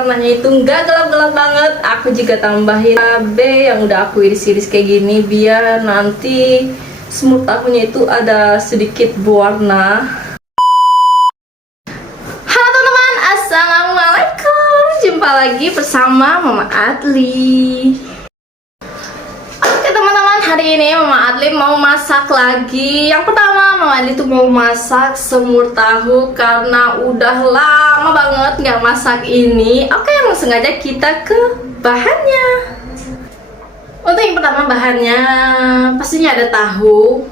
warnanya itu nggak gelap-gelap banget, aku juga tambahin cabai yang udah aku iris-iris kayak gini biar nanti semur tahunya itu ada sedikit berwarna. Halo teman-teman, assalamualaikum, jumpa lagi bersama Mama Adli. Oke teman-teman, hari ini Mama Adli mau masak lagi. Yang pertama Mama Adli tuh mau masak semur tahu karena udah lama banget nggak masak ini. Oke, langsung aja kita ke bahannya. Untuk yang pertama bahannya pastinya ada tahu.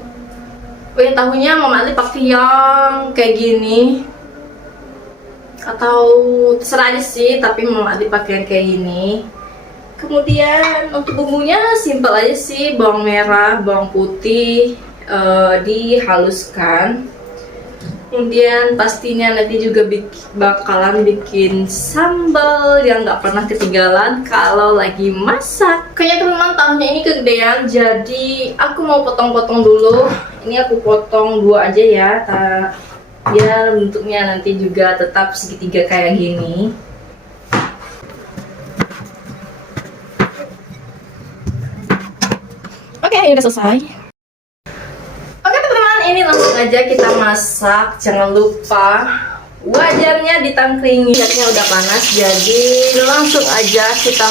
Tahunya Mama Adli pakai yang kayak gini atau terserah aja sih, tapi Mama Adli pakai yang kayak gini. Kemudian untuk bumbunya simpel aja sih, bawang merah, bawang putih dihaluskan. Kemudian pastinya nanti juga bakalan bikin sambal yang nggak pernah ketinggalan kalau lagi masak. Kayaknya teman-teman tahunya ini kegedean, jadi aku mau potong-potong dulu. Ini aku potong dua aja ya, biar bentuknya nanti juga tetap segitiga kayak gini. Oke, ini udah selesai. Oke teman-teman, ini langsung aja kita masak. Jangan lupa wajannya ditangkringi. Minyaknya udah panas, jadi langsung aja kita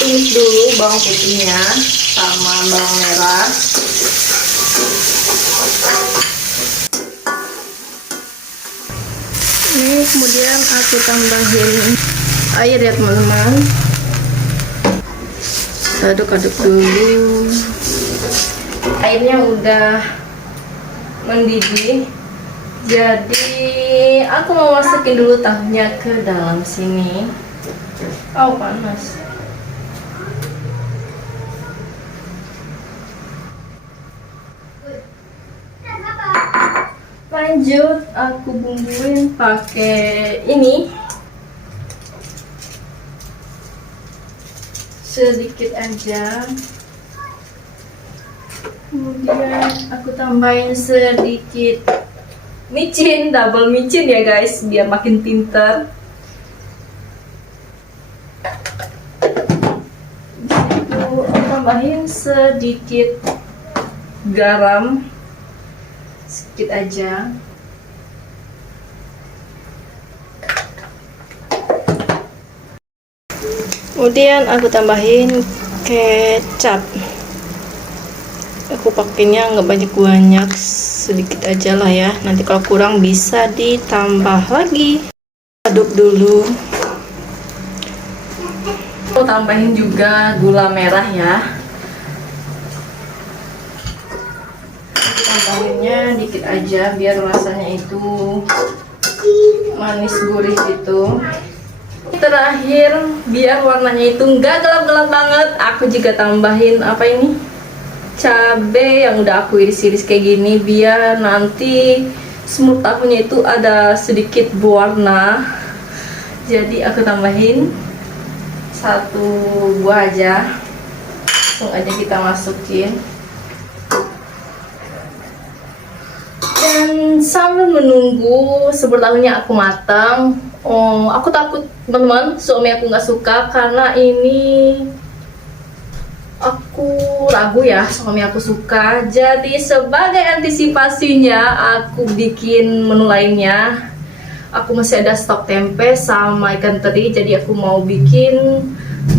tumis dulu bawang putihnya sama bawang merah. Ini kemudian aku tambahin air ya teman-teman. Aduk-aduk dulu. Airnya udah mendidih, jadi aku mau masukin dulu tahunya ke dalam sini. Oh, panas. Lanjut aku bumbuin pakai ini sedikit aja. Kemudian aku tambahin sedikit micin, double micin ya guys, biar makin pinter. Aku tambahin sedikit garam, sedikit aja. Kemudian aku tambahin kecap. Aku pakainya nggak banyak-banyak, sedikit aja lah ya. Nanti kalau kurang bisa ditambah lagi. Aduk dulu. Aku tambahin juga gula merah ya. Tambahinnya dikit aja biar rasanya itu manis gurih gitu. Terakhir, biar warnanya itu nggak gelap-gelap banget, aku juga tambahin apa ini? Cabai yang udah aku iris-iris kayak gini biar nanti semur tahunya itu ada sedikit berwarna. Jadi aku tambahin satu buah aja, langsung aja kita masukin. Dan sambil menunggu semur tahunya aku matang, aku takut teman-teman suami aku nggak suka karena ini aku ragu ya suami aku suka. Jadi sebagai antisipasinya aku bikin menu lainnya. Aku masih ada stok tempe sama ikan teri, jadi aku mau bikin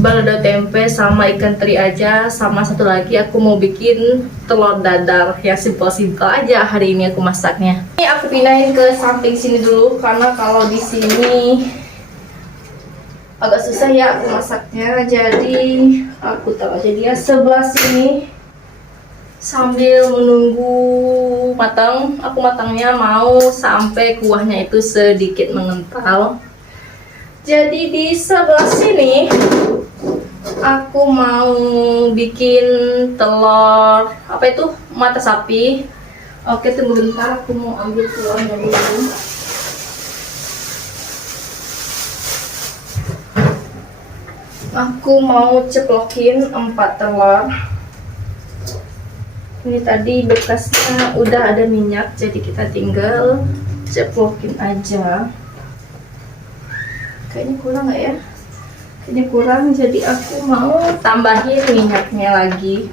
balado tempe sama ikan teri aja. Sama satu lagi aku mau bikin telur dadar, ya simpel-simpel aja hari ini aku masaknya. Ini aku pindahin ke samping sini dulu karena kalau di sini agak susah ya aku masaknya, jadi aku taruh aja dia sebelah sini sambil menunggu matang. Aku matangnya mau sampai kuahnya itu sedikit mengental. Jadi di sebelah sini aku mau bikin telur apa itu, mata sapi. Oke, tunggu bentar, aku mau ambil telurnya dulu. Aku mau ceplokin 4 telur. Ini tadi bekasnya udah ada minyak, jadi kita tinggal ceplokin aja. Kayaknya kurang nggak ya? ini kurang, jadi aku mau tambahin minyaknya lagi.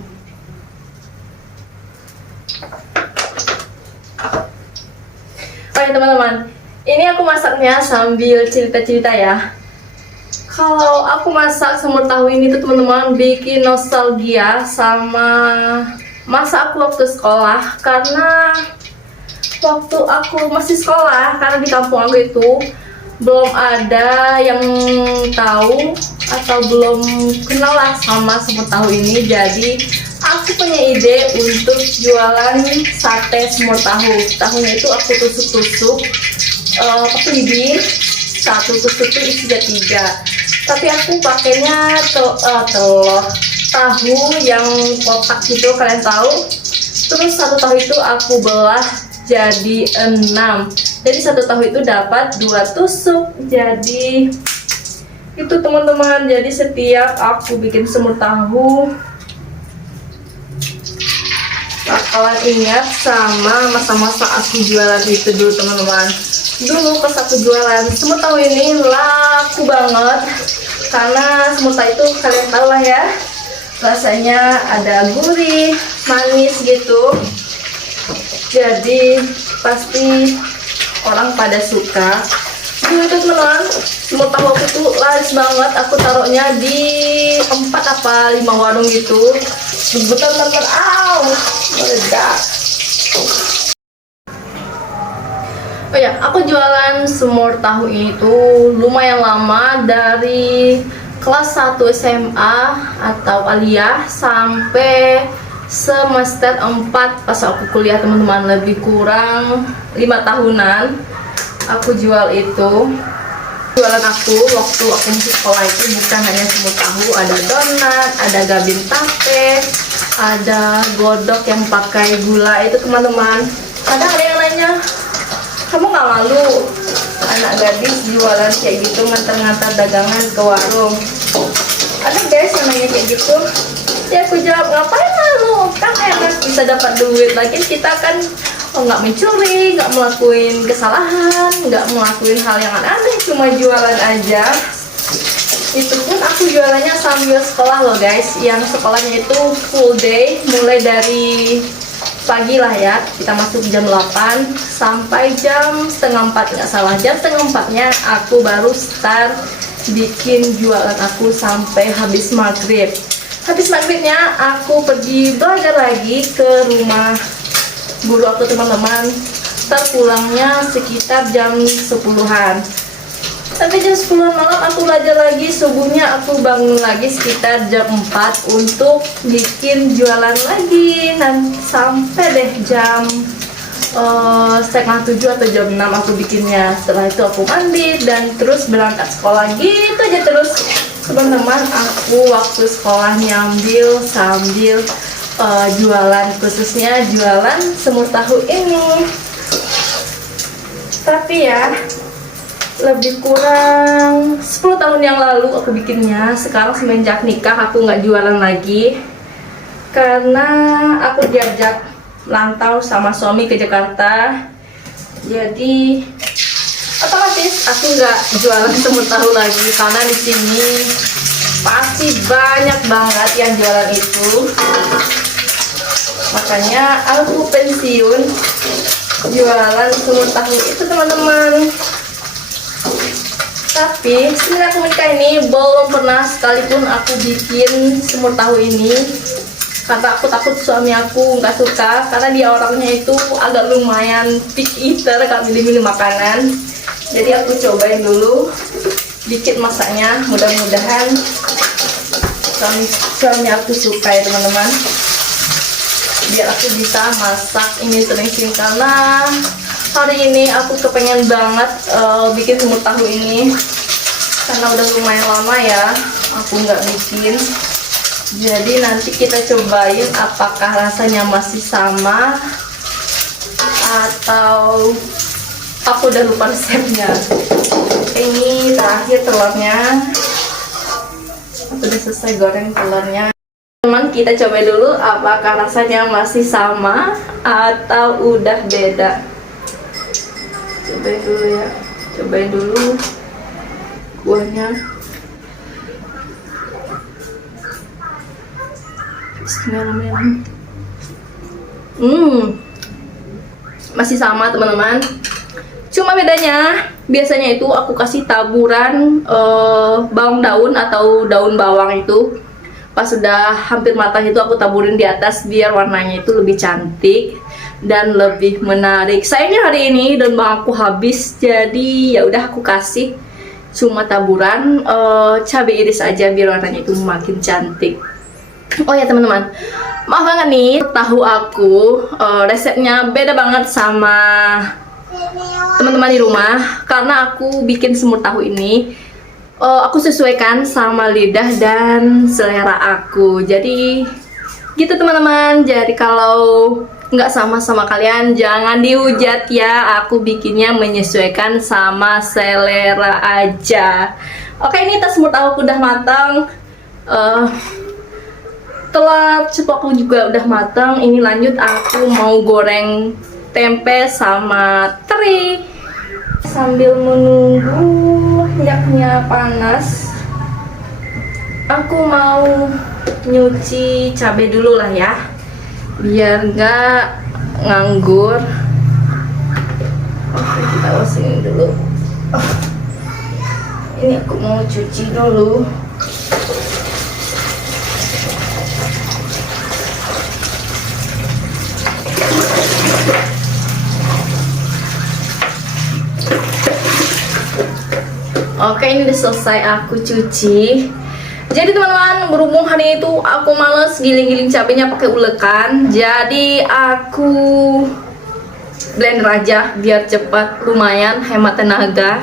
Oke teman-teman, ini aku masaknya sambil cerita-cerita ya. Kalau aku masak semur tahu ini tuh teman-teman bikin nostalgia sama masa aku waktu sekolah. Karena waktu aku masih sekolah, karena di kampung aku itu belum ada yang tahu atau belum kenal lah sama semur tahu ini. Jadi aku punya ide untuk jualan sate semur tahu. Tahunya itu aku tusuk-tusuk pakai bibir, satu tusuk itu isinya 3. Tapi aku pakainya telur tahu yang kotak gitu, kalian tahu. Terus satu tahu itu aku belah jadi 6. Jadi satu tahu itu dapat 2 tusuk. Jadi itu teman-teman. Jadi setiap aku bikin semur tahu bakalan ingat sama masa-masa aku jualan itu dulu teman-teman. Dulu pas aku jualan semur tahu ini laku banget, karena semur tahu itu kalian tahu lah ya, rasanya ada gurih, manis gitu. Jadi pasti orang pada suka. Dulu itu teman-teman, semur tahu aku tuh laris banget. Aku taruhnya di 4 apa 5 warung gitu. Betul-betul meledak. Oh ya, aku jualan semur tahu ini tuh lumayan lama, dari kelas 1 SMA atau aliyah sampai semester 4 pas aku kuliah teman-teman. Lebih kurang 5 tahunan aku jual itu. Jualan aku waktu aku masih sekolah itu bukan hanya semur tahu, ada donat, ada gabin tape, ada godok yang pakai gula itu teman-teman. Kadang ada yang nanya, kamu nggak malu anak gadis jualan kayak gitu, ngantar-ngantar dagangan ke warung? Ada guys yang nanya kayak gitu. Ya aku jawab, ngapain malu, kan enak, bisa dapat duit. Lagi kita kan nggak mencuri, nggak melakukan kesalahan, nggak melakukan hal yang aneh, cuma jualan aja. Itu pun aku jualannya sambil sekolah loh guys. Yang sekolahnya itu full day, mulai dari pagi lah ya, kita masuk jam 8 sampai jam setengah 4, nggak salah. Jam setengah 4-nya aku baru start bikin jualan aku sampai habis maghrib. Habis maghribnya aku pergi belajar lagi ke rumah guru aku teman-teman. Terpulangnya sekitar jam 10-an. Sampai jam 10 malam aku belajar lagi. Subuhnya aku bangun lagi sekitar jam 4 untuk bikin jualan lagi. Dan sampai deh jam setengah 7 atau jam 6 aku bikinnya. Setelah itu aku mandi dan terus berangkat sekolah gitu aja terus. Teman-teman, aku waktu sekolah nyambil sambil jualan, khususnya jualan semur tahu ini. Tapi ya, lebih kurang 10 tahun yang lalu aku bikinnya. Sekarang semenjak nikah aku nggak jualan lagi, karena aku diajak merantau sama suami ke Jakarta. Jadi otomatis aku nggak jualan semur tahu lagi, karena di sini pasti banyak banget yang jualan itu. Makanya aku pensiun jualan semur tahu itu teman-teman. Tapi sebenarnya aku menikah ini belum pernah sekalipun aku bikin semur tahu ini, karena aku takut suami aku nggak suka, karena dia orangnya itu agak lumayan picky eater kalau milih-milih makanan. Jadi aku cobain dulu dikit masaknya, mudah-mudahan suami aku suka ya teman-teman, biar aku bisa masak ini sering-sering. Karena hari ini aku kepengen banget bikin semur tahu ini, karena udah lumayan lama ya aku nggak bikin. Jadi nanti kita cobain apakah rasanya masih sama atau aku udah lupa resepnya. Ini terakhir telurnya, aku udah selesai goreng telurnya. Teman, kita coba dulu apakah rasanya masih sama atau udah beda. Cobain dulu ya, cobain dulu kuahnya. Bismillahirrahmanirrahim. Masih sama teman-teman, cuma bedanya biasanya itu aku kasih taburan bawang daun atau daun bawang itu. Pas sudah hampir matang itu aku taburin di atas biar warnanya itu lebih cantik dan lebih menarik. Sayangnya hari ini daun bawang aku habis, jadi ya udah aku kasih cuma taburan cabai iris aja biar warnanya itu makin cantik. Oh ya teman-teman, maaf banget nih, tahu aku resepnya beda banget sama teman-teman di rumah karena aku bikin semur tahu ini aku sesuaikan sama lidah dan selera aku. Jadi gitu teman-teman. Jadi kalau nggak sama kalian jangan dihujat ya, aku bikinnya menyesuaikan sama selera aja. Oke, ini tas semur tahu udah matang. Telur ceplok aku juga udah matang. Ini lanjut aku mau goreng tempe sama teri. Sambil menunggu minyaknya panas, aku mau nyuci cabai dulu lah ya, biar nggak nganggur. Oke, kita osengin dulu. Ini aku mau cuci dulu. Oke, ini udah selesai aku cuci. Jadi teman-teman, berhubung hari itu aku males giling-giling cabenya pakai ulekan, jadi aku blender aja biar cepat, lumayan hemat tenaga.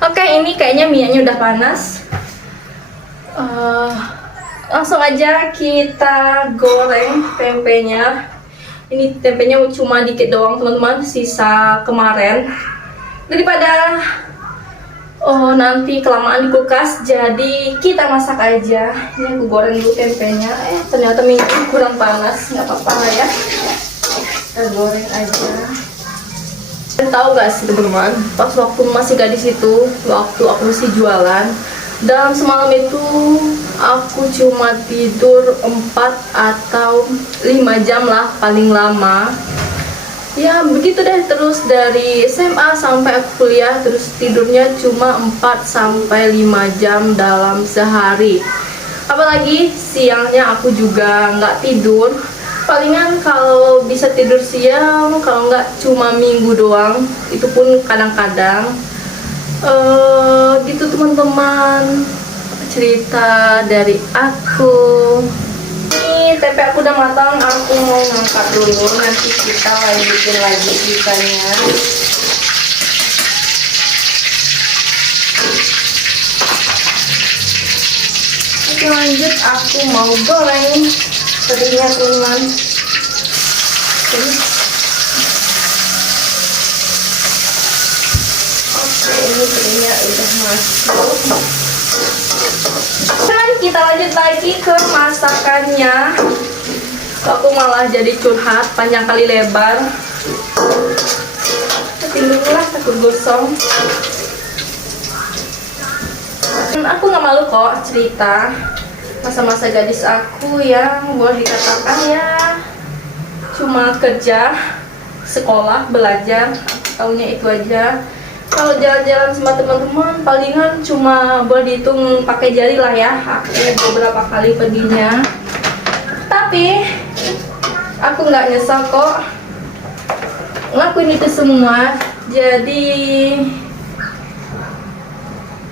Oke, ini kayaknya minyaknya udah panas. Langsung aja kita goreng tempenya. Ini tempenya cuma dikit doang teman-teman, sisa kemarin. Daripada nanti kelamaan di kulkas, jadi kita masak aja. Ini aku goreng dulu tempenya. Ternyata minyak kurang panas, nggak apa-apa lah ya, kita goreng aja. Dan tahu gak sih teman-teman, pas waktu masih gadis itu, waktu aku masih jualan, dalam semalam itu aku cuma tidur 4 atau 5 jam lah paling lama. Ya begitu deh, terus dari SMA sampai aku kuliah terus tidurnya cuma 4 sampai 5 jam dalam sehari. Apalagi siangnya aku juga nggak tidur. Palingan kalau bisa tidur siang, kalau nggak cuma minggu doang, itu pun kadang-kadang. Gitu teman-teman, cerita dari aku. Ini tempe aku udah matang, aku mau ngangkat dulu, nanti kita lanjutin lagi sisanya. Oke, lanjut aku mau goreng terinya teman. Oke, ini terinya udah masuk. Dan kita lanjut lagi ke masakannya. Aku malah jadi curhat panjang kali lebar. Tinggal lah, takut gosong. Dan aku nggak malu kok cerita masa-masa gadis aku yang boleh dikatakan ya cuma kerja, sekolah, belajar, taunya itu aja. Kalau jalan-jalan sama teman-teman palingan cuma boleh dihitung pakai jari lah ya. Aku beberapa kali perginya, tapi aku nggak nyesal kok ngelakuin itu semua. Jadi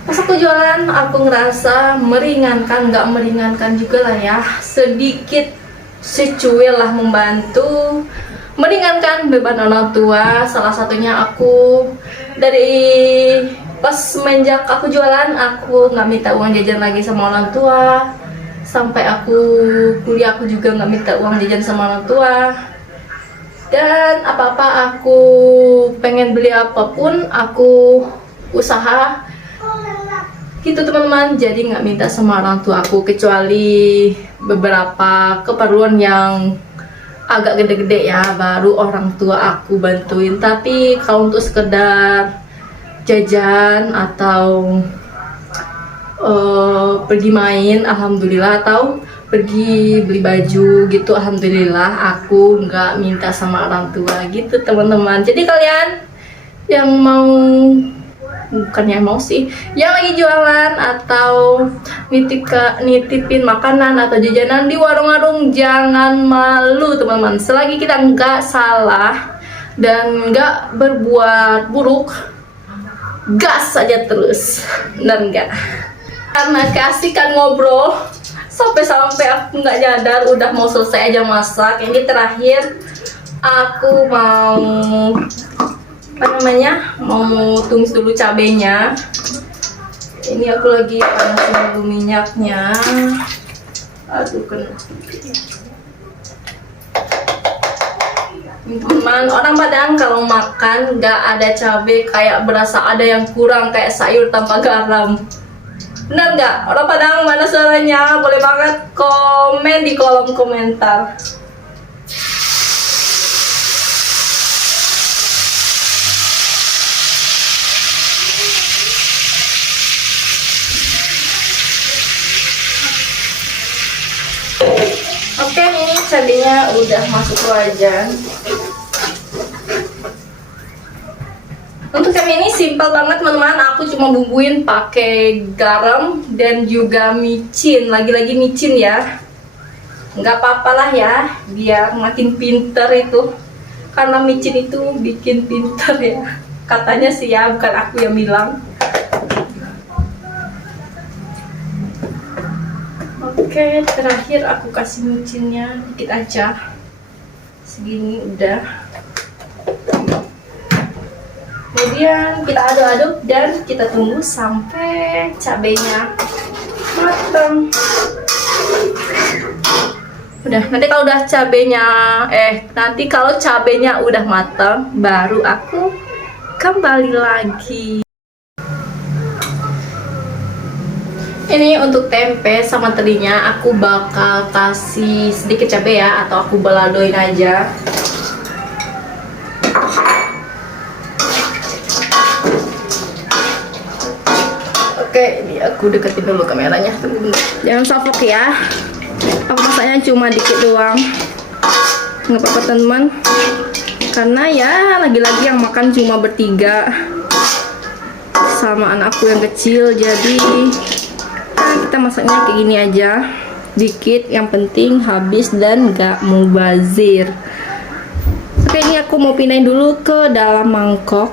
pas aku jualan aku ngerasa meringankan, nggak meringankan juga lah ya, sedikit secuil lah membantu meringankan beban orang tua. Salah satunya aku dari pas semenjak aku jualan, aku nggak minta uang jajan lagi sama orang tua. Sampai aku kuliah aku juga nggak minta uang jajan sama orang tua. Dan apa-apa aku pengen beli apapun aku usaha gitu teman-teman. Jadi nggak minta sama orang tua aku, kecuali beberapa keperluan yang agak gede-gede ya baru orang tua aku bantuin. Tapi kalau untuk sekedar jajan atau pergi main, alhamdulillah, atau pergi beli baju gitu. Alhamdulillah aku nggak minta sama orang tua gitu teman-teman. Jadi kalian yang mau, bukan yang mau sih, yang lagi jualan atau nitipin makanan atau jajanan di warung-warung, jangan malu teman-teman. Selagi kita nggak salah dan nggak berbuat buruk, gas saja terus, dan nggak. Karena keasikan ngobrol sampai aku nggak nyadar udah mau selesai aja masak. Ini terakhir aku mau mau tumis dulu cabenya. Ini aku lagi panasin dulu minyaknya. Aduh, kena. Teman, orang Padang kalau makan nggak ada cabai kayak berasa ada yang kurang, kayak sayur tanpa garam. Benar nggak? Orang Padang mana suaranya? Boleh banget komen di kolom komentar. Oke, ini cabenya udah masuk ke wajan. Untuk cabai ini simpel banget teman-teman. Aku cuma bumbuin pakai garam dan juga micin. Lagi-lagi micin ya. Nggak apa-apa lah ya, biar makin pinter itu. Karena micin itu bikin pinter ya. Katanya sih ya, bukan aku yang bilang. Oke, terakhir aku kasih micinnya dikit aja. Segini udah. Kemudian kita aduk-aduk dan kita tunggu sampai cabenya matang. Udah, nanti kalau cabenya udah matang, baru aku kembali lagi. Ini untuk tempe sama terinya aku bakal kasih sedikit cabai ya, atau aku baladoin aja. Oke, ini aku deketin dulu kameranya. Jangan salfok ya. Aku masaknya cuma dikit doang. Nggak apa-apa teman, karena ya lagi-lagi yang makan cuma bertiga sama anakku yang kecil. Jadi kita masaknya kayak gini aja, dikit, yang penting habis dan gak mubazir. Oke, ini aku mau pindahin dulu ke dalam mangkok.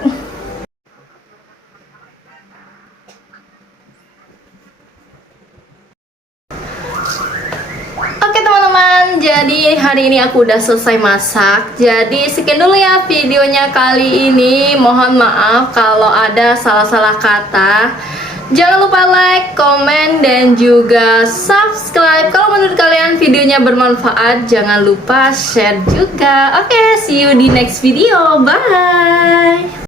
Oke teman-teman, jadi hari ini aku udah selesai masak. Jadi sekian dulu ya videonya kali ini. Mohon maaf kalau ada salah-salah kata. Jangan lupa like, komen, dan juga subscribe. Kalau menurut kalian videonya bermanfaat, jangan lupa share juga. Oke, see you di next video. Bye!